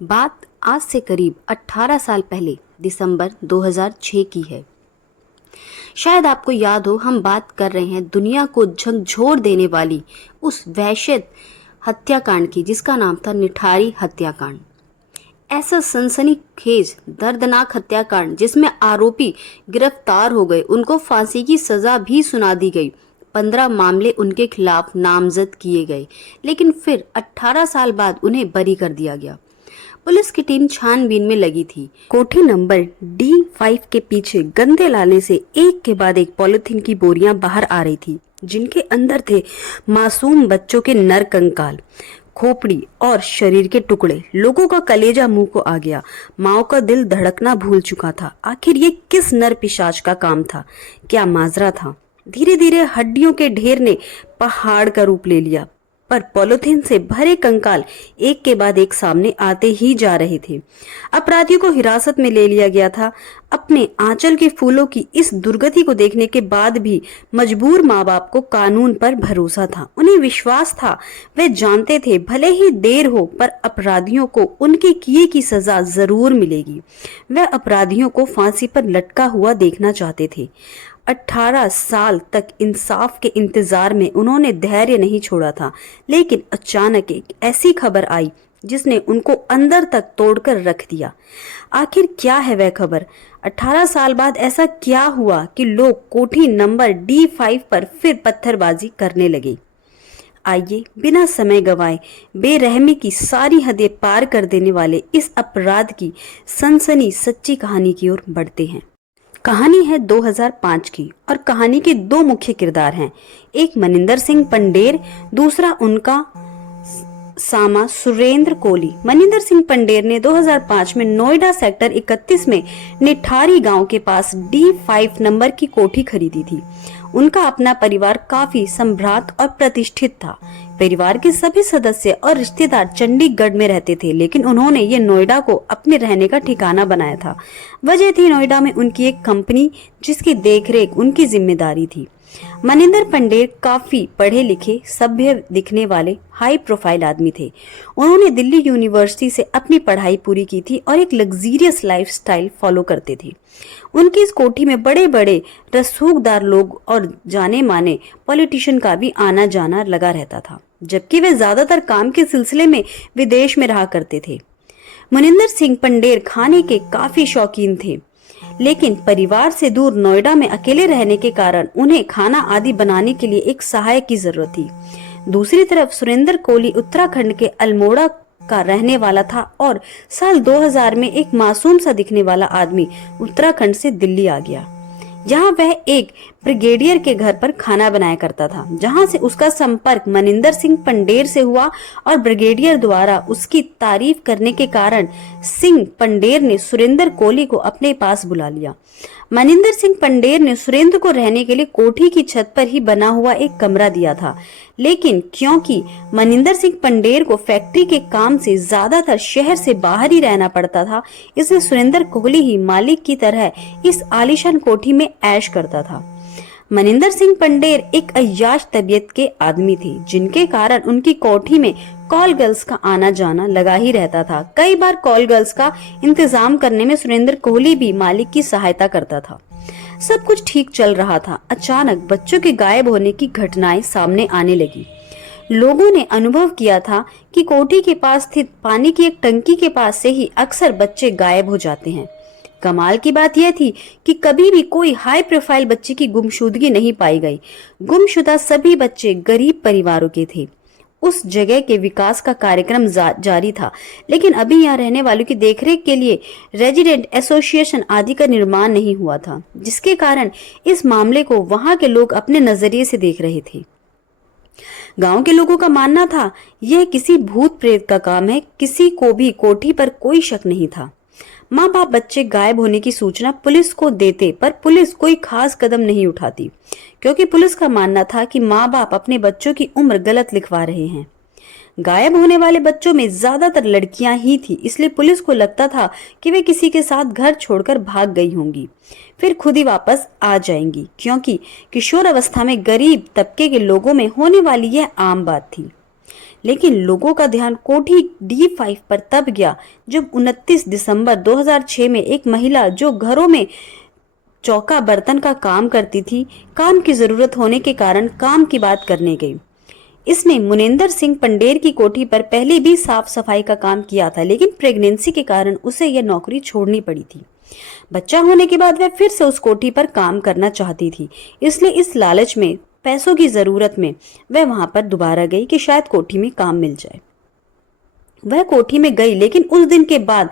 बात आज से करीब 18 साल पहले दिसंबर 2006 की है। शायद आपको याद हो, हम बात कर रहे हैं दुनिया को झकझोर देने वाली उस वहशत हत्याकांड की जिसका नाम था निठारी हत्याकांड। ऐसा सनसनीखेज दर्दनाक हत्याकांड जिसमें आरोपी गिरफ्तार हो गए, उनको फांसी की सजा भी सुना दी गई। 15 मामले उनके खिलाफ नामजद किए गए, लेकिन फिर 18 साल बाद उन्हें बरी कर दिया गया। पुलिस की टीम छानबीन में लगी थी। कोठी नंबर D5 के पीछे गंदे लाले से एक के बाद एक पॉलिथीन की बोरियां बाहर आ रही थी, जिनके अंदर थे मासूम बच्चों के नर कंकाल, खोपड़ी और शरीर के टुकड़े। लोगों का कलेजा मुंह को आ गया। माओ का दिल धड़कना भूल चुका था। आखिर ये किस नर पिशाच का काम था? क्या माजरा था? धीरे धीरे हड्डियों के ढेर ने पहाड़ का रूप ले लिया, पर पॉलिथीन से भरे कंकाल एक के बाद एक सामने आते ही जा रहे थे। अपराधियों को हिरासत में ले लिया गया था। अपने आंचल के फूलों की इस दुर्गति को देखने के बाद भी मजबूर माँ बाप को कानून पर भरोसा था। उन्हें विश्वास था, वे जानते थे भले ही देर हो पर अपराधियों को उनके किए की सजा जरूर मिलेगी। वे अपराधियों को फांसी पर लटका हुआ देखना चाहते थे। 18 साल तक इंसाफ के इंतजार में उन्होंने धैर्य नहीं छोड़ा था, लेकिन अचानक एक ऐसी खबर आई जिसने उनको अंदर तक तोड़कर रख दिया। आखिर क्या है वह खबर? 18 साल बाद ऐसा क्या हुआ कि लोग कोठी नंबर D5 पर फिर पत्थरबाजी करने लगे? आइए बिना समय गवाए बेरहमी की सारी हदें पार कर देने वाले इस अपराध की सनसनी सच्ची कहानी की ओर बढ़ते हैं। कहानी है 2005 की और कहानी के दो मुख्य किरदार हैं। एक मनिंदर सिंह पंडेर, दूसरा उनका सामा सुरेंद्र कोहली। मनिंदर सिंह पंडेर ने 2005 में नोएडा सेक्टर 31 में निठारी गांव के पास D5 नंबर की कोठी खरीदी थी। उनका अपना परिवार काफी संभ्रांत और प्रतिष्ठित था। परिवार के सभी सदस्य और रिश्तेदार चंडीगढ़ में रहते थे, लेकिन उन्होंने ये नोएडा को अपने रहने का ठिकाना बनाया था। वजह थी नोएडा में उनकी एक कंपनी जिसकी देखरेख उनकी जिम्मेदारी थी। मनिंदर पंडेर काफी पढ़े लिखे, सभ्य दिखने वाले हाई प्रोफाइल आदमी थे। उन्होंने दिल्ली यूनिवर्सिटी से अपनी पढ़ाई पूरी की थी और एक लग्जरियस लाइफस्टाइल फॉलो करते थे। उनकी इस कोठी में बड़े बड़े रसूखदार लोग और जाने माने पॉलिटिशियन का भी आना जाना लगा रहता था, जबकि वे ज्यादातर काम के सिलसिले में विदेश में रहा करते थे। मनिंदर सिंह पंडेर खाने के काफी शौकीन थे, लेकिन परिवार से दूर नोएडा में अकेले रहने के कारण उन्हें खाना आदि बनाने के लिए एक सहायक की जरूरत थी। दूसरी तरफ सुरेंद्र कोहली उत्तराखंड के अल्मोड़ा का रहने वाला था और साल 2000 में एक मासूम सा दिखने वाला आदमी उत्तराखंड से दिल्ली आ गया। यहाँ वह एक ब्रिगेडियर के घर पर खाना बनाया करता था, जहाँ से उसका संपर्क मनिंदर सिंह पंडेर से हुआ और ब्रिगेडियर द्वारा उसकी तारीफ करने के कारण सिंह पंडेर ने सुरेंद्र कोहली को अपने पास बुला लिया। मनिंदर सिंह पंडेर ने सुरेंद्र को रहने के लिए कोठी की छत पर ही बना हुआ एक कमरा दिया था, लेकिन क्योंकि मनिंदर सिंह पंडेर को फैक्ट्री के काम से ज्यादातर शहर से बाहर ही रहना पड़ता था, इसलिए सुरेंद्र कोहली ही मालिक की तरह इस आलीशान कोठी में ऐश करता था। मनिंदर सिंह पंडेर एक अय्याश तबीयत के आदमी थे, जिनके कारण उनकी कोठी में कॉल गर्ल्स का आना जाना लगा ही रहता था। कई बार कॉल गर्ल्स का इंतजाम करने में सुरेंद्र कोहली भी मालिक की सहायता करता था। सब कुछ ठीक चल रहा था। अचानक बच्चों के गायब होने की घटनाएं सामने आने लगी। लोगों ने अनुभव किया था कि कोठी के पास स्थित पानी की एक टंकी के पास से ही अक्सर बच्चे गायब हो जाते हैं। कमाल की बात यह थी कि कभी भी कोई हाई प्रोफाइल बच्चे की गुमशुदगी नहीं पाई गई। गुमशुदा सभी बच्चे गरीब परिवारों के थे। उस जगह के विकास का कार्यक्रम जारी था, लेकिन अभी यहाँ रहने वालों की देखरेख के लिए रेजिडेंट एसोसिएशन आदि का निर्माण नहीं हुआ था, जिसके कारण इस मामले को वहां के लोग अपने नजरिए से देख रहे थे। गांव के लोगों का मानना था यह किसी भूत प्रेत का काम है। किसी को भी कोठी पर कोई शक नहीं था। माँ बाप बच्चे गायब होने की सूचना पुलिस को देते, पर पुलिस कोई खास कदम नहीं उठाती, क्योंकि पुलिस का मानना था कि माँ बाप अपने बच्चों की उम्र गलत लिखवा रहे हैं। गायब होने वाले बच्चों में ज्यादातर लड़कियां ही थी, इसलिए पुलिस को लगता था कि वे किसी के साथ घर छोड़कर भाग गई होंगी, फिर खुद ही वापस आ जाएंगी, क्योंकि किशोर अवस्था में गरीब तबके के लोगों में होने वाली यह आम बात थी। लेकिन लोगों का ध्यान कोठी D5 पर तब गया जब 29 दिसंबर 2006 में एक महिला जो घरों में चौका बर्तन का काम करती थी, काम की जरूरत होने के कारण काम की बात करने गई। इसने मुनिंदर सिंह पंडेर की कोठी पर पहले भी साफ सफाई का काम किया था, लेकिन प्रेगनेंसी के कारण उसे यह नौकरी छोड़नी पड़ी थी। बच्चा होने के बाद वह फिर से उस कोठी पर काम करना चाहती थी, इसलिए इस लालच में, पैसों की जरूरत में वह वहां पर दोबारा गई कि शायद कोठी में काम मिल जाए। वह कोठी में गई, लेकिन उस दिन के बाद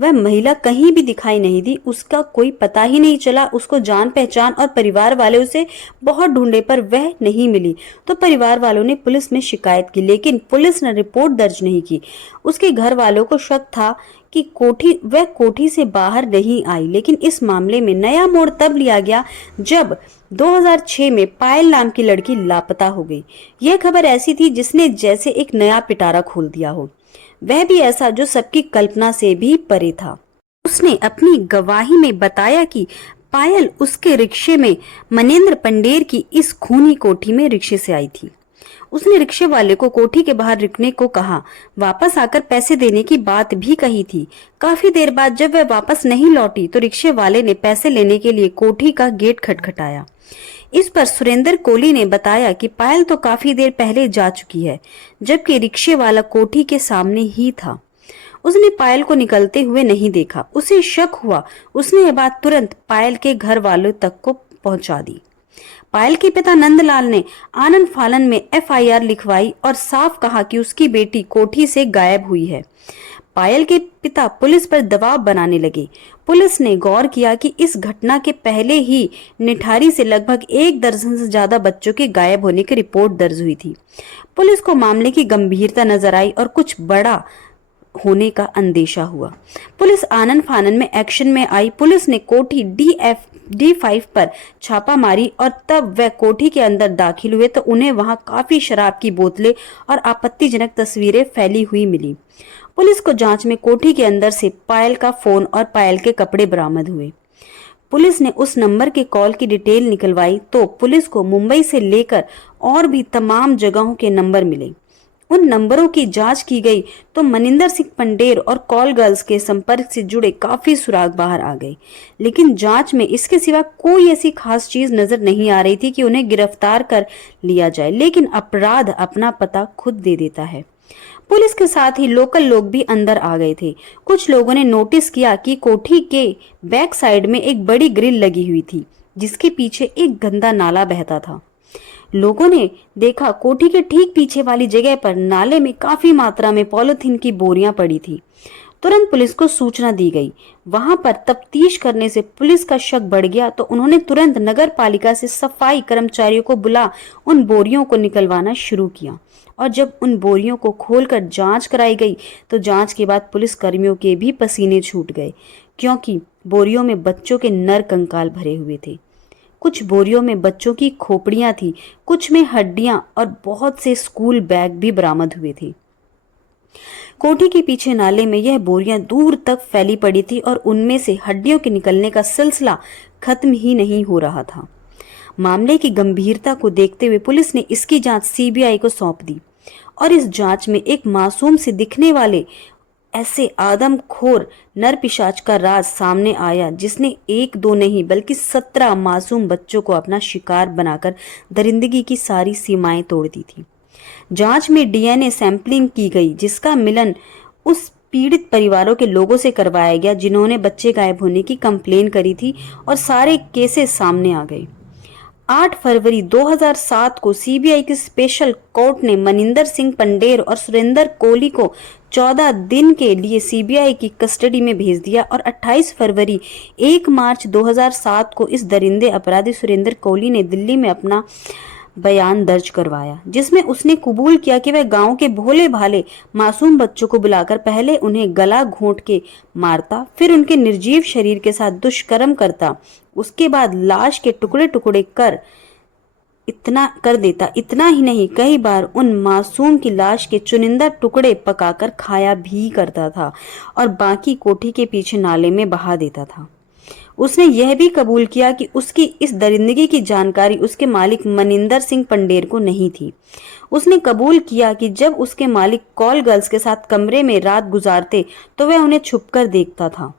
वह महिला कहीं भी दिखाई नहीं दी। उसका कोई पता ही नहीं चला। उसको जान पहचान और परिवार वाले उसे बहुत ढूंढे पर वह नहीं मिली। तो परिवार वालों ने पुलिस में शिकायत की, लेकिन पुलिस ने रिपोर्ट दर्ज नहीं की। उसके घर वालों को शक था कि वह कोठी से बाहर नहीं आई। लेकिन इस मामले में नया मोड़ तब लिया गया जब 2006 में पायल नाम की लड़की लापता हो गई। यह खबर ऐसी थी जिसने जैसे एक नया पिटारा खोल दिया हो, वह भी ऐसा जो सबकी कल्पना से भी परे था। उसने अपनी गवाही में बताया कि पायल उसके रिक्शे में मनेंद्र पंडेर की इस खूनी कोठी में रिक्शे से आई थी। उसने रिक्शे वाले को कोठी के बाहर रुकने को कहा, वापस आकर पैसे देने की बात भी कही थी। काफी देर बाद जब वह वापस नहीं लौटी तो रिक्शे वाले ने पैसे लेने के लिए कोठी का गेट खटखटाया। इस पर सुरेंद्र कोहली ने बताया कि पायल तो काफी देर पहले जा चुकी है, जबकि रिक्शे वाला कोठी के सामने ही था। उसने पायल को निकलते हुए नहीं देखा। उसे शक हुआ। उसने यह बात तुरंत पायल के घर वालों तक को पहुंचा दी। पायल के पिता नंदलाल ने आनन फालन में FIR लिखवाई और साफ कहा कि उसकी बेटी कोठी से गायब हुई है। पायल के पिता पुलिस पर दबाव बनाने लगे। पुलिस ने गौर किया कि इस घटना के पहले ही निठारी से लगभग 1 दर्जन से ज्यादा बच्चों के गायब होने की रिपोर्ट दर्ज हुई थी। पुलिस को मामले की गंभीरता नजर आई और कुछ बड़ा होने का अंदेशा हुआ। पुलिस आनन फानन में एक्शन में आई। पुलिस ने कोठी D5 पर छापा मारी और तब वह कोठी के अंदर दाखिल हुए तो उन्हें वहां काफी शराब की बोतलें और आपत्तिजनक तस्वीरें फैली हुई मिली। पुलिस को जांच में कोठी के अंदर से पायल का फोन और पायल के कपड़े बरामद हुए। पुलिस ने उस नंबर के कॉल की डिटेल निकलवाई तो पुलिस को मुंबई से लेकर और भी तमाम जगहों के नंबर मिले। उन नंबरों की जांच की गई तो मनिंदर सिंह पंडेर और कॉल गर्ल्स के संपर्क से जुड़े काफी सुराग बाहर आ गए, लेकिन जांच में इसके सिवा कोई ऐसी खास चीज नजर नहीं आ रही थी कि उन्हें गिरफ्तार कर लिया जाए। लेकिन अपराध अपना पता खुद दे देता है। पुलिस के साथ ही लोकल लोग भी अंदर आ गए थे। कुछ लोगों ने नोटिस किया कि कोठी के बैक साइड में एक बड़ी ग्रिल लगी हुई थी, जिसके पीछे एक गंदा नाला बहता था। लोगों ने देखा कोठी के ठीक पीछे वाली जगह पर नाले में काफी मात्रा में पॉलीथीन की बोरियां पड़ी थी। तुरंत पुलिस को सूचना दी गई। वहां पर तफ्तीश करने से पुलिस का शक बढ़ गया तो उन्होंने तुरंत नगर पालिका से सफाई कर्मचारियों को बुला उन बोरियों को निकलवाना शुरू किया। और जब उन बोरियों को खोलकर जांच कराई गई तो जांच के बाद पुलिस कर्मियों के भी पसीने छूट गए, क्योंकि बोरियों में बच्चों के नर कंकाल भरे हुए थे। कुछ बोरियों में बच्चों की खोपड़ियां थी, कुछ में हड्डियां और बहुत से स्कूल बैग भी बरामद हुए थे। कोठी के पीछे नाले में यह बोरियां दूर तक फैली पड़ी थी और उनमें से हड्डियों के निकलने का सिलसिला खत्म ही नहीं हो रहा था। मामले की गंभीरता को देखते हुए पुलिस ने इसकी जांच CBI को सौंप दी और इस जांच में एक मासूम से दिखने वाले ऐसे आदमखोर नरपिशाच का राज सामने आया, जिसने 1-2 नहीं बल्कि 17 मासूम बच्चों को अपना शिकार बनाकर दरिंदगी की सारी सीमाएं तोड़ दी थी। जांच में DNA सैंपलिंग की गई, जिसका मिलन उस पीड़ित परिवारों के लोगों से करवाया गया जिन्होंने बच्चे गायब होने की कंप्लेन करी थी और सारे केसेस सामने आ गए। 8 फरवरी 2007 को CBI की स्पेशल कोर्ट ने मनिंदर सिंह पंडेर और सुरेंद्र कोहली को 14 दिन के लिए CBI की कस्टडी में भेज दिया और 28 फरवरी 1 मार्च 2007 को इस दरिंदे अपराधी सुरेंद्र कोहली ने दिल्ली में अपना बयान दर्ज करवाया, जिसमें उसने कबूल किया कि वह गांव के भोले भाले मासूम बच्चों को बुलाकर पहले उन्हें गला घोंट के मारता, फिर उनके निर्जीव शरीर के साथ दुष्कर्म करता, उसके बाद लाश के टुकड़े टुकड़े कर देता। इतना ही नहीं, कई बार उन मासूम की लाश के चुनिंदा टुकड़े पकाकर खाया भी करता था और बाकी कोठी के पीछे नाले में बहा देता था। उसने यह भी कबूल किया कि उसकी इस दरिंदगी की जानकारी उसके मालिक मनिंदर सिंह पंडेर को नहीं थी। उसने कबूल किया कि जब उसके मालिक कॉल गर्ल्स के साथ कमरे में रात गुजारते तो वह उन्हें छुपकर देखता था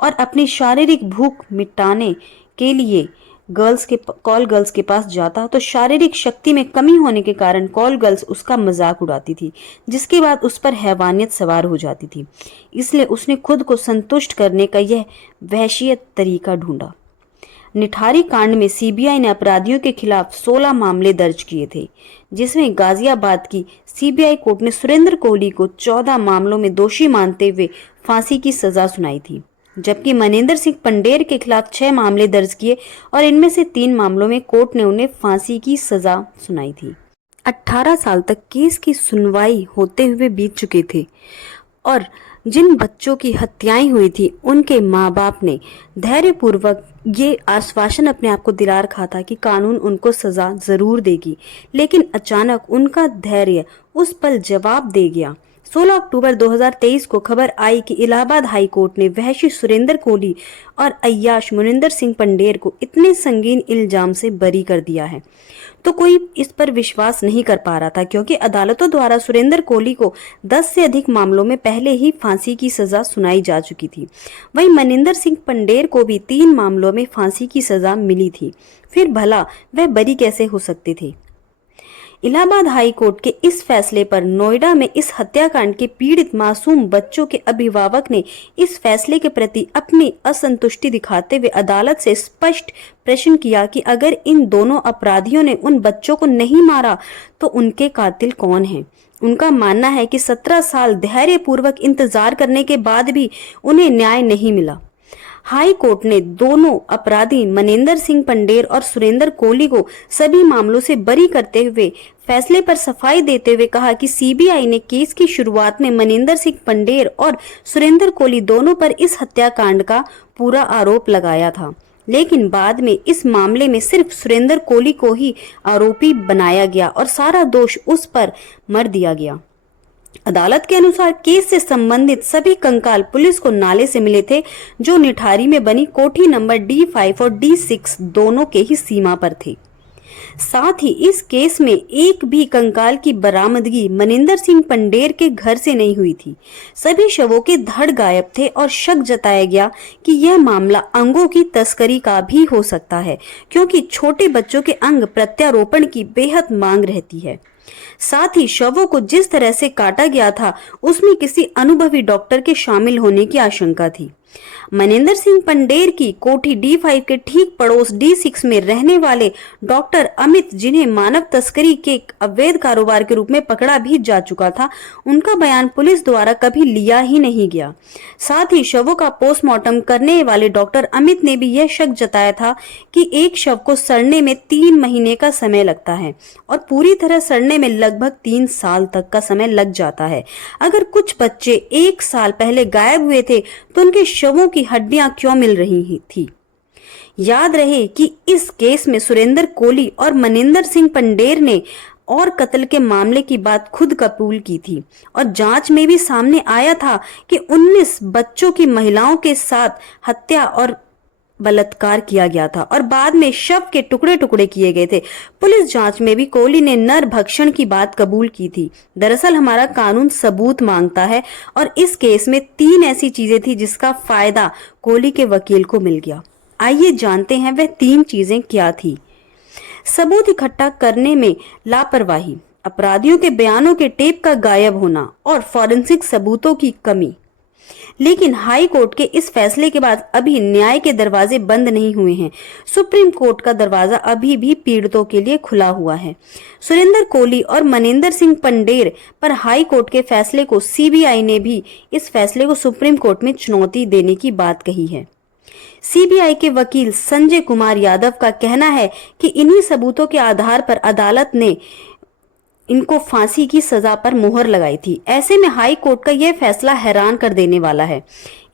और अपनी शारीरिक भूख मिटाने के लिए कॉल गर्ल्स के पास जाता तो शारीरिक शक्ति में कमी होने के कारण कॉल गर्ल्स उसका मजाक उड़ाती थी, जिसके बाद उस पर हैवानियत सवार हो जाती थी। इसलिए उसने खुद को संतुष्ट करने का यह वहशियत तरीका ढूंढा। निठारी कांड में सीबीआई ने अपराधियों के खिलाफ 16 मामले दर्ज किए थे, जिसमें गाजियाबाद की सीबीआई कोर्ट ने सुरेंद्र कोहली को 14 मामलों में दोषी मानते हुए फांसी की सजा सुनाई थी, जबकि मनिंदर सिंह पंडेर के खिलाफ 6 मामले दर्ज किए और इनमें से 3 मामलों में कोर्ट ने उन्हें फांसी की सजा सुनाई थी। 18 साल तक केस की सुनवाई होते हुए बीत चुके थे और जिन बच्चों की हत्याएं हुई थी उनके माँ बाप ने धैर्यपूर्वक ये आश्वासन अपने आप को दिला रखा था कि कानून उनको सजा जरूर देगी, लेकिन अचानक उनका धैर्य उस पल जवाब दे गया। 16 अक्टूबर 2023 को खबर आई कि इलाहाबाद हाई कोर्ट ने वहशी सुरेंद्र कोहली और अय्याश मनिंदर सिंह पंडेर को इतने संगीन इल्जाम से बरी कर दिया है तो कोई इस पर विश्वास नहीं कर पा रहा था, क्योंकि अदालतों द्वारा सुरेंद्र कोहली को 10 से अधिक मामलों में पहले ही फांसी की सजा सुनाई जा चुकी थी। वहीं मनिंदर सिंह पंडेर को भी 3 मामलों में फांसी की सजा मिली थी। फिर भला वह बरी कैसे हो सकते थे? इलाहाबाद हाई कोर्ट के इस फैसले पर नोएडा में इस हत्याकांड के पीड़ित मासूम बच्चों के अभिभावक ने इस फैसले के प्रति अपनी असंतुष्टि दिखाते हुए अदालत से स्पष्ट प्रश्न किया कि अगर इन दोनों अपराधियों ने उन बच्चों को नहीं मारा तो उनके कातिल कौन हैं? उनका मानना है कि 17 साल धैर्यपूर्वक इंतजार करने के बाद भी उन्हें न्याय नहीं मिला। हाई कोर्ट ने दोनों अपराधी मनिंदर सिंह पंडेर और सुरेंद्र कोहली को सभी मामलों से बरी करते हुए फैसले पर सफाई देते हुए कहा कि सीबीआई ने केस की शुरुआत में मनिंदर सिंह पंडेर और सुरेंद्र कोहली दोनों पर इस हत्याकांड का पूरा आरोप लगाया था, लेकिन बाद में इस मामले में सिर्फ सुरेंद्र कोहली को ही आरोपी बनाया गया और सारा दोष उस पर मढ़ दिया गया। अदालत के अनुसार केस से संबंधित सभी कंकाल पुलिस को नाले से मिले थे, जो निठारी में बनी कोठी नंबर D5 और D6 दोनों के ही सीमा पर थे। साथ ही इस केस में एक भी कंकाल की बरामदगी मनिंदर सिंह पंडेर के घर से नहीं हुई थी। सभी शवों के धड़ गायब थे और शक जताया गया कि यह मामला अंगों की तस्करी का भी हो सकता है, क्योंकि छोटे बच्चों के अंग प्रत्यारोपण की बेहद मांग रहती है। साथ ही शवों को जिस तरह से काटा गया था उसमें किसी अनुभवी डॉक्टर के शामिल होने की आशंका थी। मनिंदर सिंह पंडेर की कोठी D5 के ठीक पड़ोस D6 में रहने वाले डॉक्टर अमित, जिन्हें मानव तस्करी के अवैध कारोबार के रूप में पकड़ा भी जा चुका था, उनका बयान पुलिस द्वारा कभी लिया ही नहीं गया। साथ ही शवों का पोस्टमार्टम करने वाले डॉक्टर अमित ने भी यह शक जताया था कि एक शव को सड़ने में 3 महीने का समय लगता है और पूरी तरह सड़ने में लगभग 3 साल तक का समय लग जाता है। अगर कुछ बच्चे 1 साल पहले गायब हुए थे तो उनके शवों की हड्डियां क्यों मिल रही थी? याद रहे कि इस केस में सुरेंद्र कोहली और मनिंदर सिंह पंडेर ने और कत्ल के मामले की बात खुद कबूल की थी और जांच में भी सामने आया था कि 19 बच्चों की महिलाओं के साथ हत्या और बलात्कार किया गया था और बाद में शव के टुकड़े टुकड़े किए गए थे। पुलिस जांच में भी कोहली ने नर भक्षण की बात कबूल की थी। दरअसल हमारा कानून सबूत मांगता है और इस केस में 3 ऐसी चीजें थी जिसका फायदा कोहली के वकील को मिल गया। आइए जानते हैं वह 3 चीजें क्या थी। सबूत इकट्ठा करने में लापरवाही, अपराधियों के बयानों के टेप का गायब होना और फॉरेंसिक सबूतों की कमी। लेकिन हाई कोर्ट के इस फैसले के बाद अभी न्याय के दरवाजे बंद नहीं हुए हैं। सुप्रीम कोर्ट का दरवाजा अभी भी पीड़ितों के लिए खुला हुआ है। सुरेंद्र कोहली और मनिंदर सिंह पंडेर पर हाई कोर्ट के फैसले को सीबीआई ने भी इस फैसले को सुप्रीम कोर्ट में चुनौती देने की बात कही है। सीबीआई के वकील संजय कुमार यादव का कहना है कि इन्हीं सबूतों के आधार पर अदालत ने इनको फांसी की सजा पर मुहर लगाई थी। ऐसे में हाई कोर्ट का यह फैसला हैरान कर देने वाला है।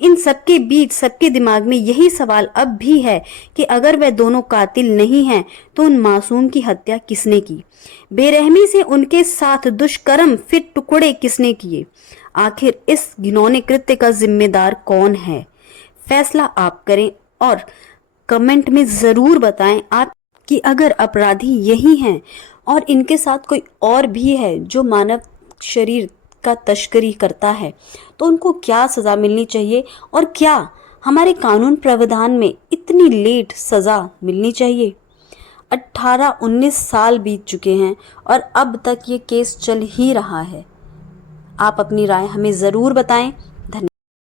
इन सबके बीच सबके दिमाग में यही सवाल अब भी है कि अगर वह दोनों कातिल नहीं हैं तो उन मासूम की हत्या किसने की? बेरहमी से उनके साथ दुष्कर्म फिर टुकड़े किसने किए? आखिर इस घिनौने कृत्य का जिम्मेदार कौन है? फैसला आप करें और कमेंट में ज़रूर बताएं आप कि अगर अपराधी यही हैं और इनके साथ कोई और भी है जो मानव शरीर का तस्करी करता है, तो उनको क्या सज़ा मिलनी चाहिए और क्या हमारे कानून प्रावधान में इतनी लेट सज़ा मिलनी चाहिए। 18-19 साल बीत चुके हैं और अब तक ये केस चल ही रहा है। आप अपनी राय हमें ज़रूर बताएं।